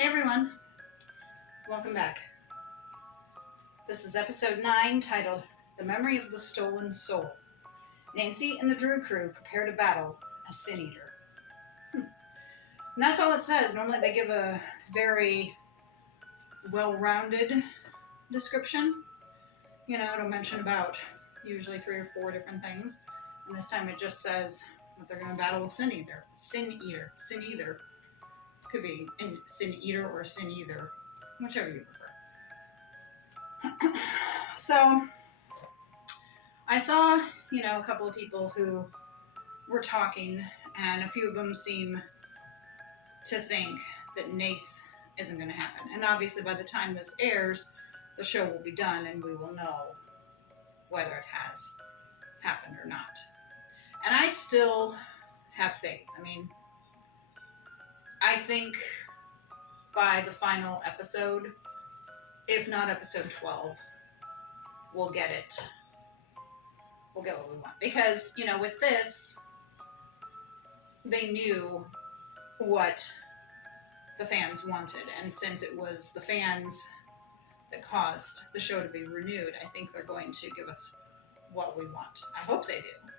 Hey everyone, welcome back. This is episode 9 titled The Memory of the Stolen Soul. Nancy and the Drew crew prepare to battle a Sin Eater. And that's all it says. Normally they give a very well-rounded description. You know, it'll mention about usually 3 or 4 different things. And this time it just says that they're going to battle a Sin Eater. Sin Eater. Could be a Sin Eater or a Sin Either, whichever you prefer. So, I saw, a couple of people who were talking, and a few of them seem to think that Nace isn't going to happen. And obviously, by the time this airs, the show will be done, and we will know whether it has happened or not. And I still have faith. I think by the final episode, if not episode 12, we'll get it. We'll get what we want. Because, with this, they knew what the fans wanted. And since it was the fans that caused the show to be renewed, I think they're going to give us what we want. I hope they do.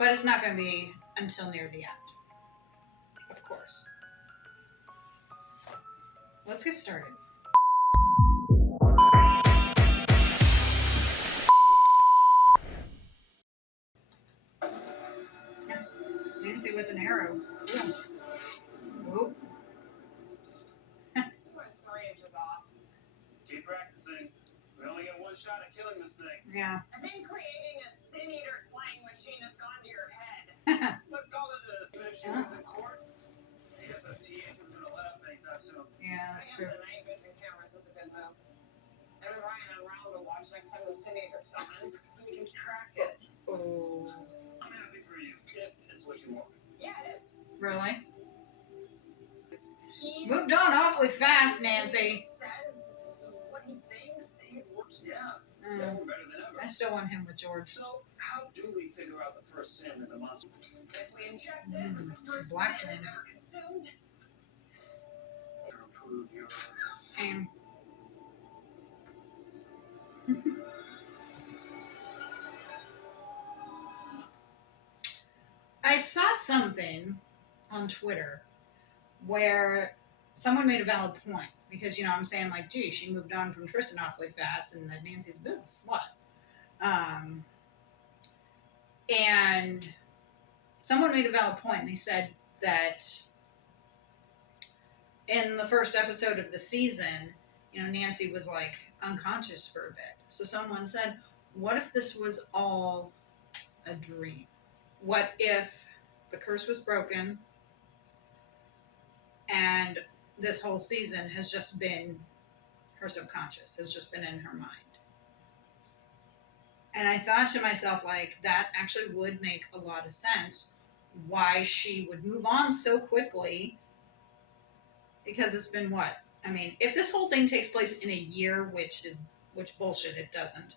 But it's not going to be until near the end. Of course. Let's get started. Nancy with an arrow. Cool. Whoop. Was 3 inches off. Keep practicing. We only get one shot at killing this thing. Yeah. I think creating a Sin Eater slang machine has gone to your head. Let's call it a submissions in court. The FFTA isn't going to let up anytime soon. Yeah, I that's guess true. the night vision cameras is a good move. Every Ryan around to watch next time the Sin Eater summons. We can track it. Oh. I'm happy for you, if it's what you want. Yeah, it is. Really? He's Moved on awfully fast, He Nancy. says what he thinks. He's working. Yeah, Mm. we're better than ever. I still want him with George. So, how do we figure out the first sin in the monster? If we inject it, the first Black sin man. it ever consumed. To improve your... And I saw something on Twitter where someone made a valid point because, I'm saying like, gee, she moved on from Tristan awfully fast and that Nancy's a bit of a slut. And someone made a valid point. They said that in the first episode of the season, Nancy was like unconscious for a bit. So someone said, what if this was all a dream? What if the curse was broken and this whole season has just been her subconscious, has just been in her mind? And I thought to myself, like, that actually would make a lot of sense why she would move on so quickly, because it's been what? If this whole thing takes place in a year, which bullshit, it doesn't,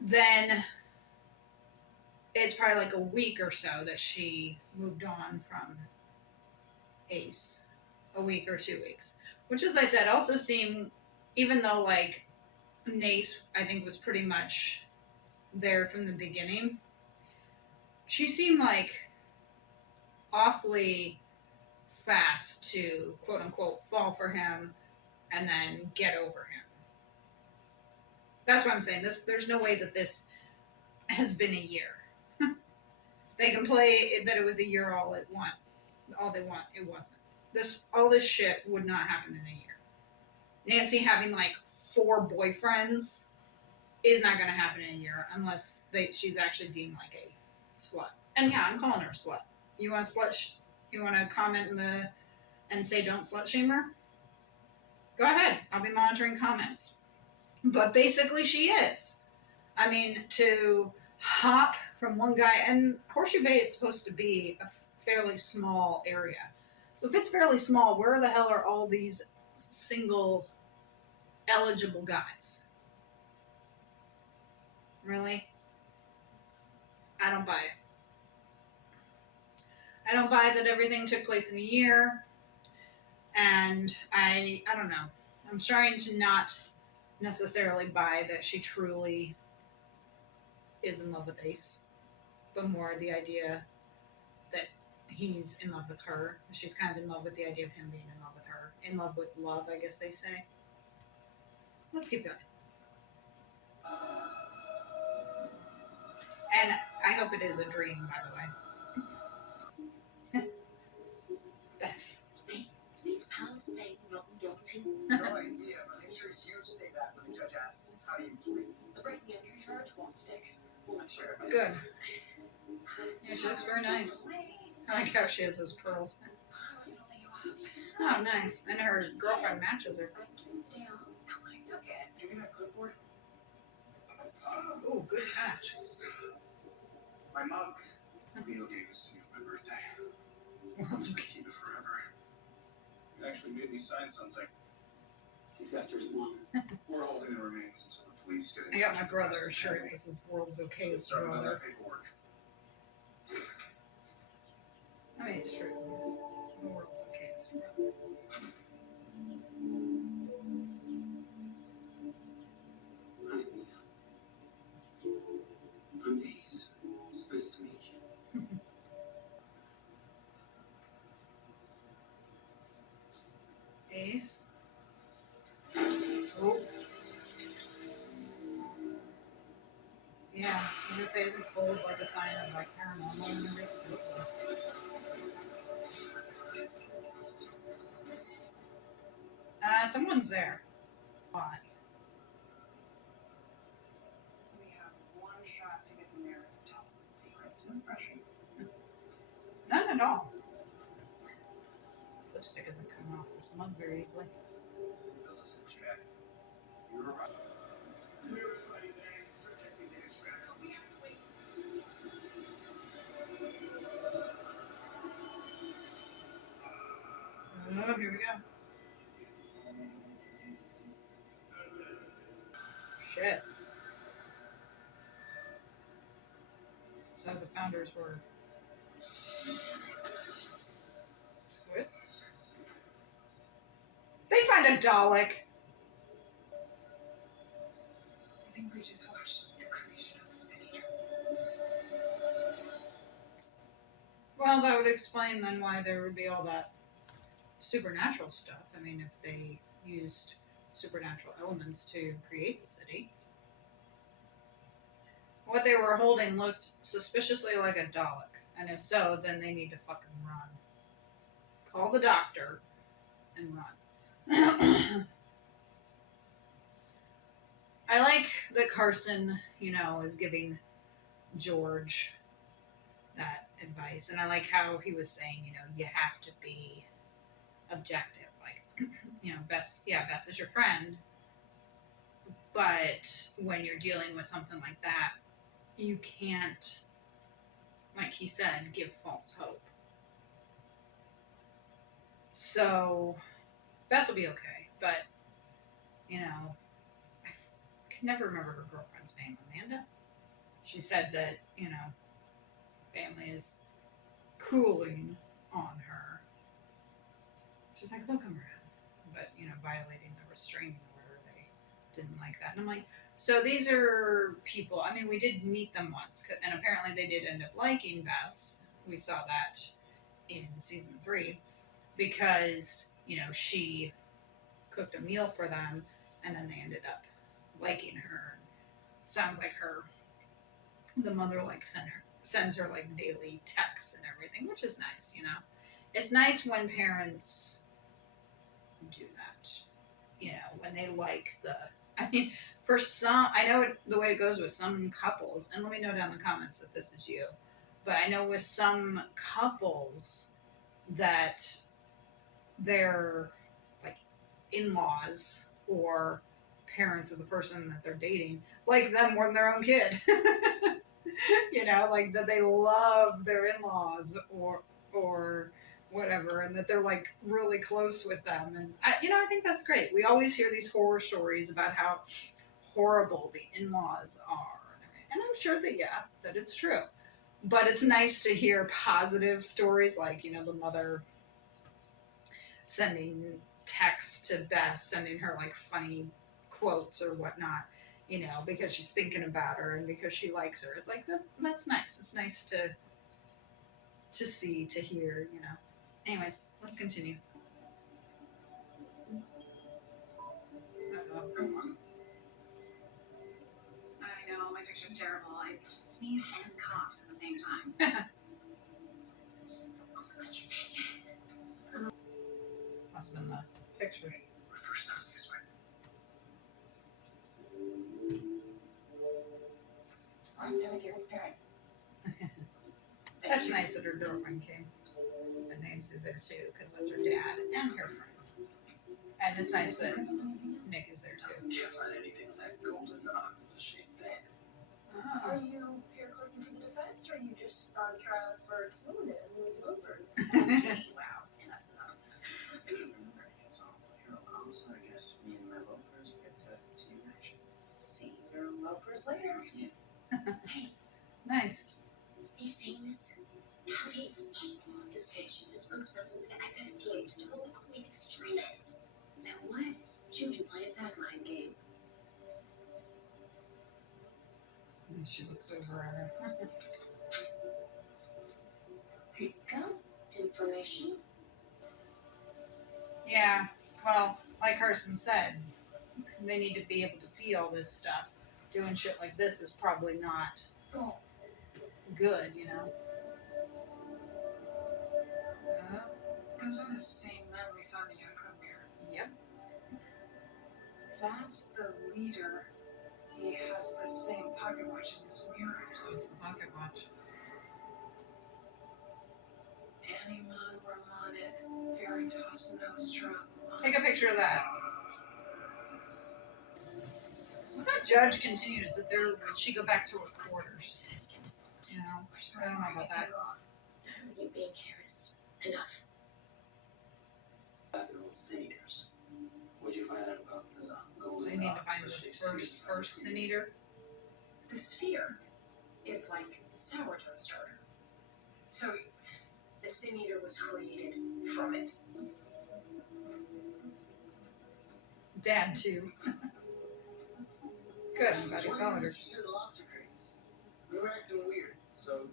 then it's probably like a week or so that she moved on from Ace. A week or 2 weeks. Which, as I said, also seemed, even though, like, Nace, I think, was pretty much there from the beginning, she seemed like awfully fast to, quote-unquote, fall for him and then get over him. That's what I'm saying. There's no way that this has been a year. They can play that it was a year all they want. It wasn't. All this shit would not happen in a year. Nancy having like 4 boyfriends is not going to happen in a year unless she's actually deemed like a slut. And yeah, I'm calling her a slut. You want to comment and say don't slut shame her? Go ahead. I'll be monitoring comments. But basically she is. To hop from one guy, and Horseshoe Bay is supposed to be a fairly small area. So if it's fairly small, where the hell are all these single eligible guys? Really? I don't buy it. I don't buy that everything took place in a year, and I don't know. I'm trying to not necessarily buy that she truly is in love with Ace, but more the idea that he's in love with her. She's kind of in love with the idea of him being in love with her. In love with love, I guess they say. Let's keep going. And I hope it is a dream, by the way. That's. Do these pals say not guilty? No idea, but make sure you say that when the judge asks, how do you plead? The breaking entry charge won't stick. We'll make sure everybody Good. Yeah, she looks very nice. I like how she has those curls. Oh, nice. And her girlfriend matches her. I took it. Give me that clipboard. Ooh, good catch. My mug. Leo gave this to me for my birthday. I'm just gonna keep it forever. He actually made me sign something. He's after his mom. We're holding the remains until the police get in I got touch my with the brother rest of the shirt family. that says "World's okay." Let's His start on brother. that paperwork. I mean, it's true. He's, the world's okay. His brother. Hi, Mia. I'm Ace. It's nice to meet you. Ace. Oh. Yeah, I was gonna say, isn't cold like a sign of like paranormal and everything? Someone's there. Why? We have one shot to get the narrative to tell us its secrets. No pressure. None at all. Lipstick isn't coming off this mug very easily. Build us an extract. You're right. Everybody there, protecting the extract. We have to wait. Oh, here we go. Shit. So the founders were squid. They find a Dalek. I think we just watched the creation of the city. Well, that would explain then why there would be all that supernatural stuff. I mean, if they used supernatural elements to create the city. What they were holding looked suspiciously like a Dalek, and if so, then they need to fucking run. Call the doctor and run. I like that Carson, is giving George that advice, and I like how he was saying, you have to be objective. Like, Bess is your friend, but when you're dealing with something like that, you can't, like he said, give false hope. So, Bess will be okay, but, I can never remember her girlfriend's name, Amanda? She said that, family is cooling on her. She's like, they'll come around. But, violating the restraining order, they didn't like that. And I'm like, so these are people, I mean, we did meet them once, and apparently they did end up liking Bess. We saw that in season 3, because, she cooked a meal for them, and then they ended up liking her. Sounds like the mother, sends her, daily texts and everything, which is nice, It's nice when parents do that, when they like for some, I know the way it goes with some couples, and let me know down in the comments if this is you, but I know with some couples that their, in-laws or parents of the person that they're dating like them more than their own kid. That they love their in-laws or whatever, and that they're really close with them. And I think that's great. We always hear these horror stories about how horrible the in-laws are, and I'm sure that it's true. But it's nice to hear positive stories, like, you know, the mother sending texts to Beth, sending her like funny quotes or whatnot, you know, because she's thinking about her and because she likes her. It's like that's nice. It's nice to see, to hear, you know. Anyways, let's continue. Uh-oh. Come on. I know, my picture's terrible. I sneezed and coughed at the same time. Must have been the picture. We first started this way. I'm done with your spirit. That's nice that her girlfriend came. And Nancy's there too, because that's her dad and her friend. And it's nice that Nick is there too. Can't find anything on that golden octopus-shaped thing. Are Oh. you here cooking for the defense, or are you just on trial for excluded and losing loafers? Wow, that's enough. So, here also, I guess me and my loafers get to see you action. See your loafers later. Hey, Nice. have you seen this? Elliot Stockholm said she's the spokesperson for the F-15 to develop a Korean extremist. Now what? Children play at that mind game. And she looks over at her. Here you go. Information. Yeah, well, like Carson said, they need to be able to see all this stuff. Doing shit like this is probably not good, you know? Those are the same men we saw in the yacht club mirror. Yep. That's the leader. He has the same pocket watch in this mirror. So it's the pocket watch. Animon, Romanet, Veritas Nostrum. Take a picture of that. What about Judge continue to sit there? Would she go back to her quarters? You know, I don't know about that. Now you being Harris. Enough. Back in old senators. What'd you find out about the golden So you need to find the octopus-shaped first sin eater. The sphere is like sourdough starter. So the Sin Eater was created from it. Dad too. Good, I'm glad you followed her. You said the lobster crates. We were acting weird, so,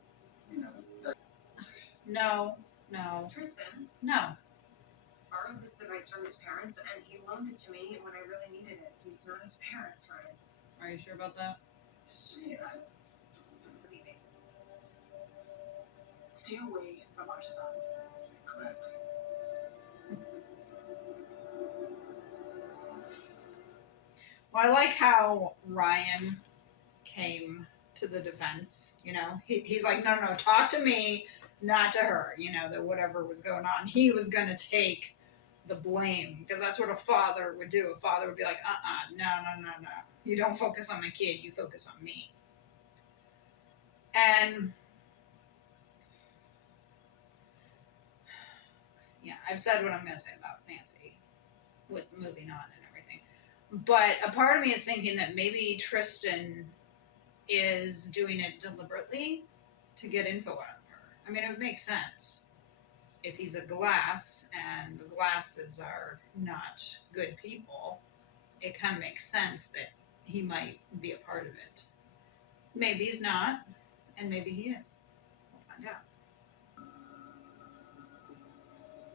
you know, that No. Tristan borrowed this device from his parents, and he loaned it to me when I really needed it. He's not his parents, Ryan. Are you sure about that? shit, Stay away from our son. Glad. Well, I like how Ryan came to the defense. You know, he's like, no, talk to me, not to her. You know, that whatever was going on, he was going to take the blame because that's what a father would do. A father would be like, no. You don't focus on my kid, you focus on me. And yeah, I've said what I'm going to say about Nancy with moving on and everything. But a part of me is thinking that maybe Tristan is doing it deliberately to get info out of her. I mean, it would make sense. If he's a Glass and the Glasses are not good people, it kind of makes sense that he might be a part of it. Maybe he's not, and maybe he is. We'll find out.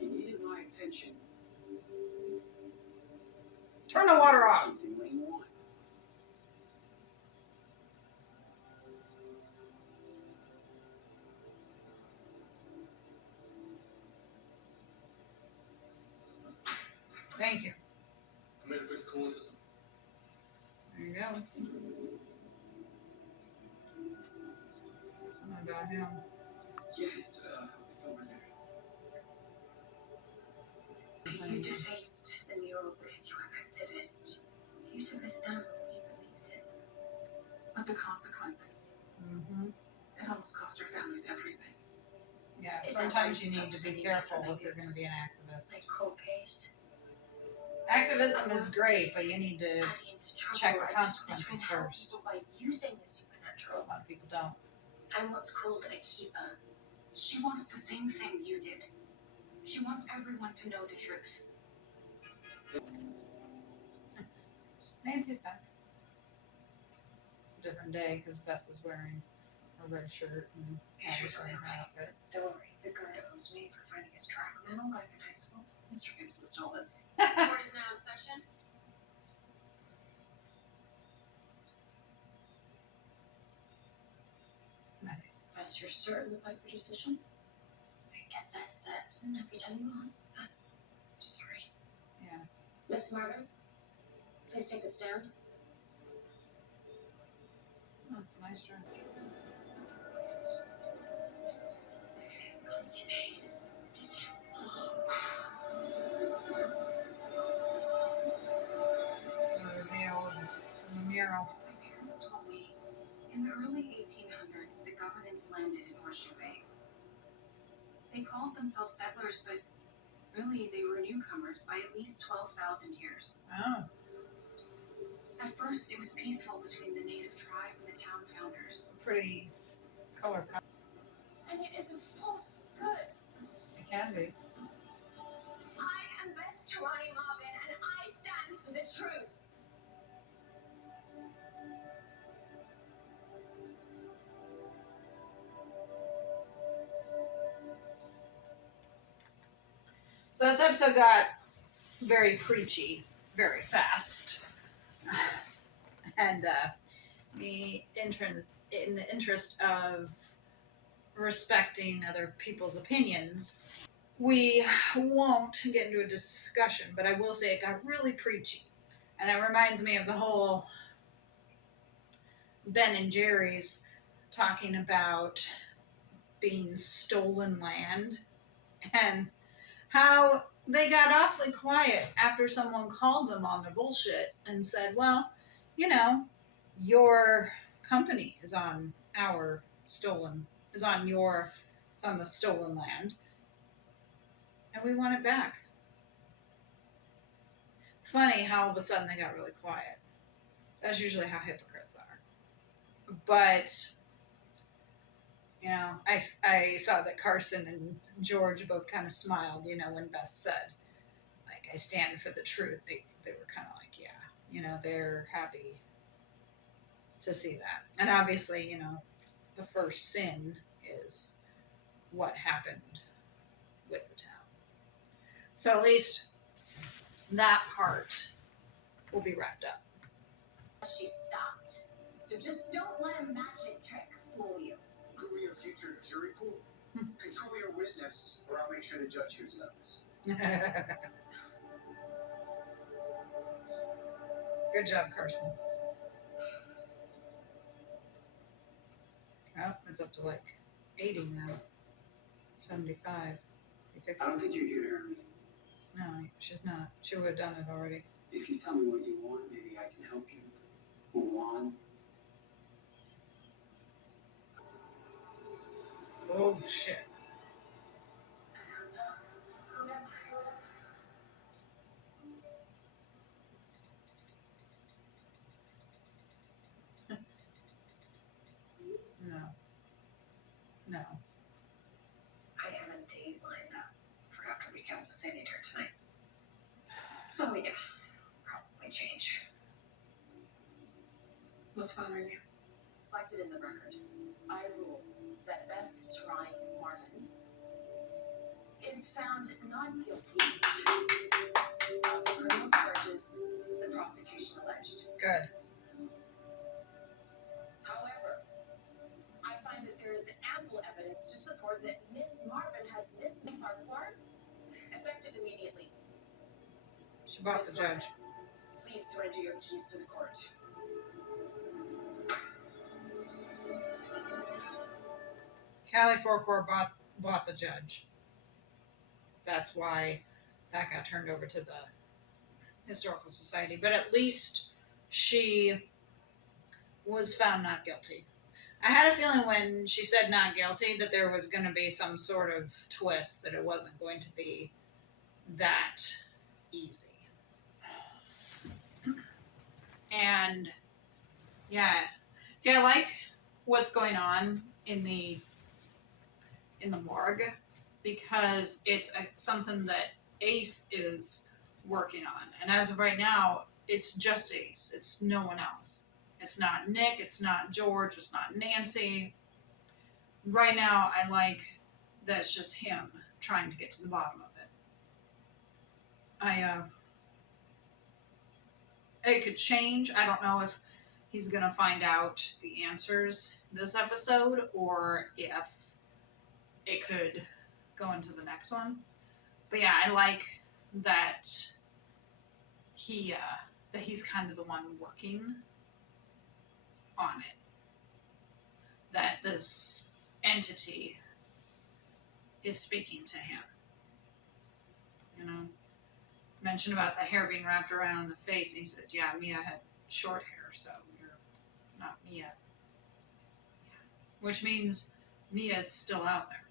You needed my attention. Turn the water off. Something what you want. Thank you. I made a fix the cooling system. There you go. Something about him. Yeah, it's over there. You defaced the mural because you were activists. You took this down when we believed it. But the consequences, Mm-hmm. it almost cost our families everything. Yeah, Is that sometimes why you you need to stopped be sending careful me if you're going to be an activist. Like cold case. Activism is great, but you need to. Adding into trouble. Check the I just wanna consequences try and help first. people by using the A supernatural. lot of people don't. I want school to keep her. She wants the same thing you did. She wants everyone to know the truth. Nancy's back. It's a different day because Bess is wearing a red shirt and Abby's wearing her outfit. Don't worry, the guard owes me for finding his track medal back in high school. Mr. Gibson stole it. Court is now in session. Bess, you're certain about your decision? I get that set, and every time you ask, I'm sorry. Yeah. Miss Marvin, please take a stand. Oh, it's a nice dress. Consummate. The reveal in the mural. My parents told me in the early 1800s, the governance landed in Horseshoe Bay. They called themselves settlers, but really they were newcomers by at least 12,000 years. Oh. At first, it was peaceful between the native tribe and the town founders. Pretty color palette. And it is a false good. It can be. I am Bess Tarani Marvin, and I stand for the truth. So this episode got very preachy very fast. And in the interest of respecting other people's opinions, we won't get into a discussion, but I will say it got really preachy. And it reminds me of the whole Ben and Jerry's talking about being stolen land and how they got awfully quiet after someone called them on their bullshit and said, well, you know, your company is on the stolen land, and we want it back. Funny how all of a sudden they got really quiet. That's usually how hypocrites are. But, you know, I saw that Carson and George both kind of smiled, you know, when Beth said, like, I stand for the truth. They were kind of like, yeah, you know, they're happy to see that. And obviously, you know, the first sin is what happened with the town. So at least that part will be wrapped up. She stopped. So just don't let a magic trick fool you. Could we have future jury pool? Control your witness, or I'll make sure the judge hears about this. Good job, Carson. Oh, it's up to like 80 now. 75. You fixed I don't it? think you're here to hurt me. No, she's not. She would have done it already. If you tell me what you want, maybe I can help you move on. Oh, shit. No. I have a date lined up for after we count the senator tonight. So yeah, probably change. What's bothering you? Reflected in the record, I rule that Bess Tarani Marvin is found not guilty of the criminal charges the prosecution alleged. Good. However, I find that there is ample evidence to support that Miss Marvin has Miss Farquhar effective immediately. She bought the judge. Please surrender your keys to the court. Callie Farquhar bought the judge. That's why that got turned over to the Historical Society. But at least she was found not guilty. I had a feeling when she said not guilty that there was going to be some sort of twist, that it wasn't going to be that easy. And yeah, see, I like what's going on in the morgue, because it's something that Ace is working on. And as of right now, it's just Ace. It's no one else. It's not Nick. It's not George. It's not Nancy. Right now, I like that it's just him trying to get to the bottom of it. It could change. I don't know if he's gonna find out the answers this episode, or if it could go into the next one. But yeah, I like that he's kind of the one working on it. That this entity is speaking to him. You know? Mentioned about the hair being wrapped around the face, and he says, yeah, Mia had short hair, so you're not Mia. Yeah. Which means Mia's still out there.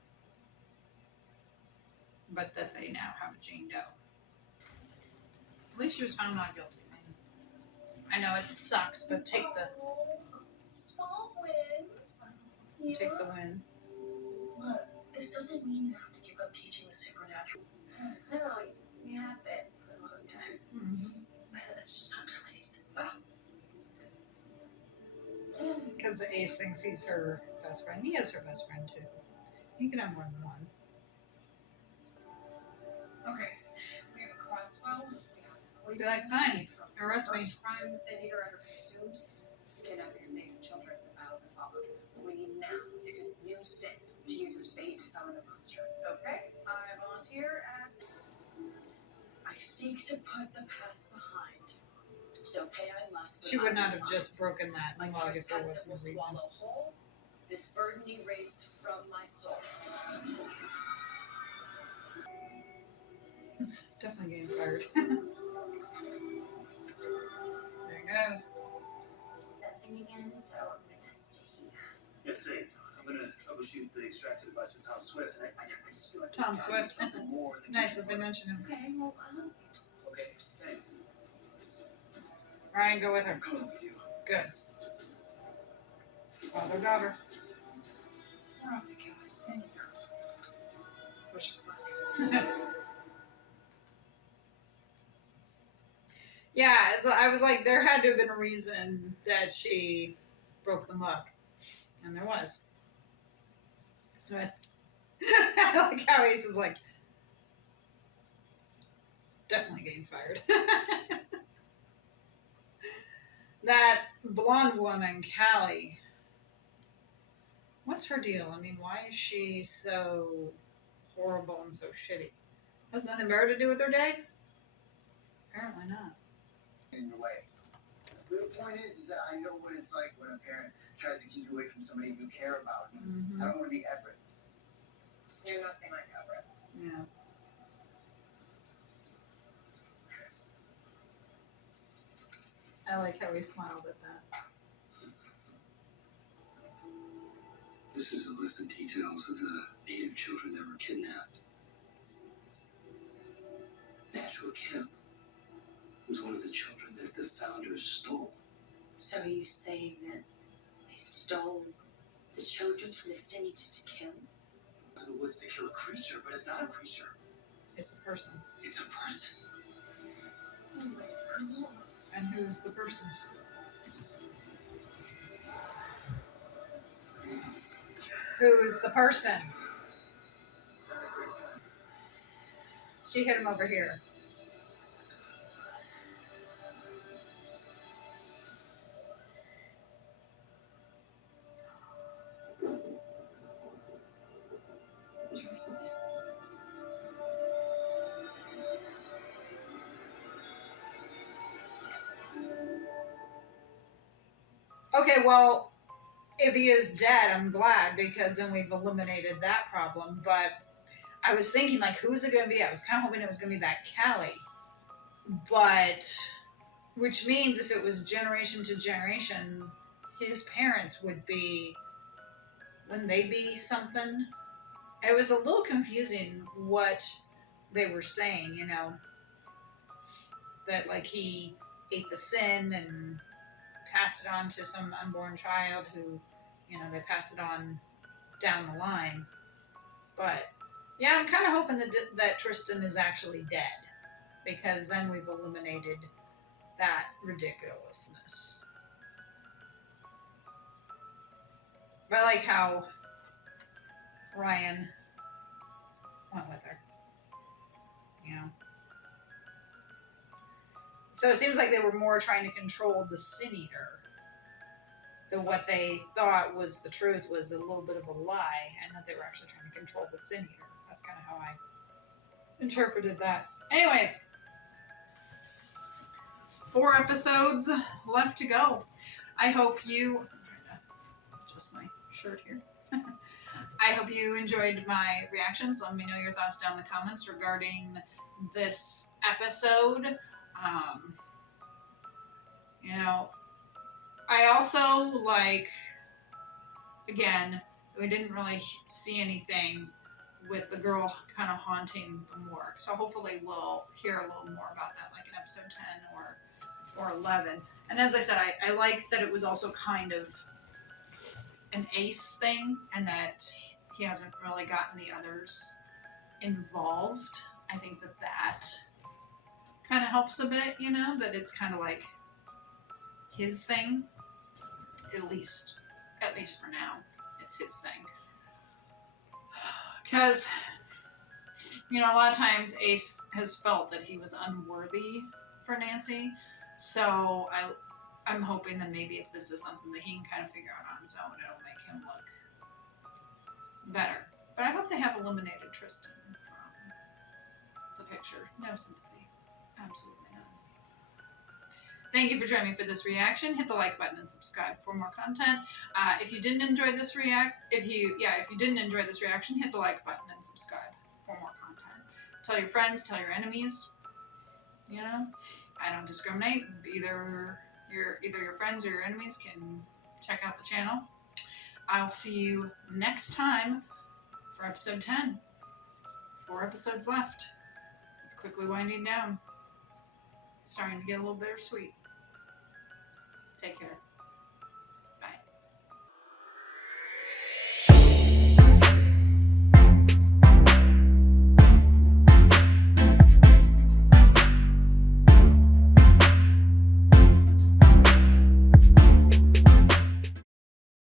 But that they now have a Jane Doe. At least she was found not guilty. I know it sucks, but take the Small wins. take the win. Look, this doesn't mean you have to give up teaching the supernatural. No, you have been for a long time. Mm-hmm. But that's just not Charlie's. Because Ace thinks he's her best friend. He is her best friend too. He can have more than one. Okay, we have a crossbow. We have Be poison. like, fine, from arrest the me. first crime the Sin Eater ever consumed. Kidnapping and making children, the battle that followed. What we need now is a new sin to use as bait to summon the monster. Okay, I volunteer as. I seek to put the past behind. So pay I must. but She I would not will have find. just broken that My log if there trespasses wasn't will a reason. swallow whole. This burden erased from my soul. Definitely getting fired. There it goes. That thing again, so I'm gonna stay here. Yes, Zane. I'm gonna troubleshoot the extractor device with Tom Swift, and I just feel like Tom this guy needs Swift. something more than Nice that they mentioned him. Okay, well, Okay, thanks. Ryan, go with her. I'm coming with you. Good. Father, daughter. We're off to kill a Sin Eater. Wish us luck. Yeah, I was like, there had to have been a reason that she broke the muck. And there was. But I like how Ace is like, definitely getting fired. That blonde woman, Callie, what's her deal? I mean, why is she so horrible and so shitty? Has nothing better to do with her day? Apparently not. In your way. The point is that I know what it's like when a parent tries to keep you away from somebody you care about. Mm-hmm. I don't want to be Everett. You're nothing like Everett. Yeah. I like how he smiled at that. This is a list of details of the native children that were kidnapped. Nashua Kemp was one of the children that the founders stole. so are you saying that they stole the children from the Sin Eater to kill? To the woods to kill a creature, but it's not a creature. It's a person. It's a person. Oh my God. And who's the person? Who's the person? She hit him over here. Joyce. Okay, well, if he is dead, I'm glad, because then we've eliminated that problem. But I was thinking, like, who's it going to be? I was kind of hoping it was going to be that Callie. But, which means if it was generation to generation, his parents would be, wouldn't they be something? It was a little confusing what they were saying, you know. That, like, he ate the sin and passed it on to some unborn child who, you know, they passed it on down the line. But yeah, I'm kind of hoping that Tristan is actually dead, because then we've eliminated that ridiculousness. But I like how Ryan went with her. You know. So it seems like they were more trying to control the Sin Eater. That what they thought was the truth was a little bit of a lie, and that they were actually trying to control the Sin Eater. That's kind of how I interpreted that. Anyways, 4 episodes left to go. I hope you... I'm trying to adjust my shirt here. I hope you enjoyed my reactions. Let me know your thoughts down in the comments regarding this episode. You know, I also like, again, we didn't really see anything with the girl kind of haunting the morgue. So hopefully we'll hear a little more about that, like in episode 10 or 11. And as I said, I like that it was also kind of an Ace thing, and that he hasn't really gotten the others involved. I think that kind of helps a bit, you know, that it's kind of like his thing, at least for now, it's his thing. Because, you know, a lot of times Ace has felt that he was unworthy for Nancy, so I'm hoping that maybe if this is something that he can kind of figure out on his own, it'll make him look better. But I hope they have eliminated Tristan from the picture. No sympathy. Absolutely none. Thank you for joining me for this reaction. Hit the like button and subscribe for more content. If you didn't enjoy this if you didn't enjoy this reaction, hit the like button and subscribe for more content. Tell your friends, tell your enemies. You know, I don't discriminate. Either your friends or your enemies can check out the channel. I'll see you next time for episode 10. 4 episodes left. It's quickly winding down. It's starting to get a little bittersweet. Take care.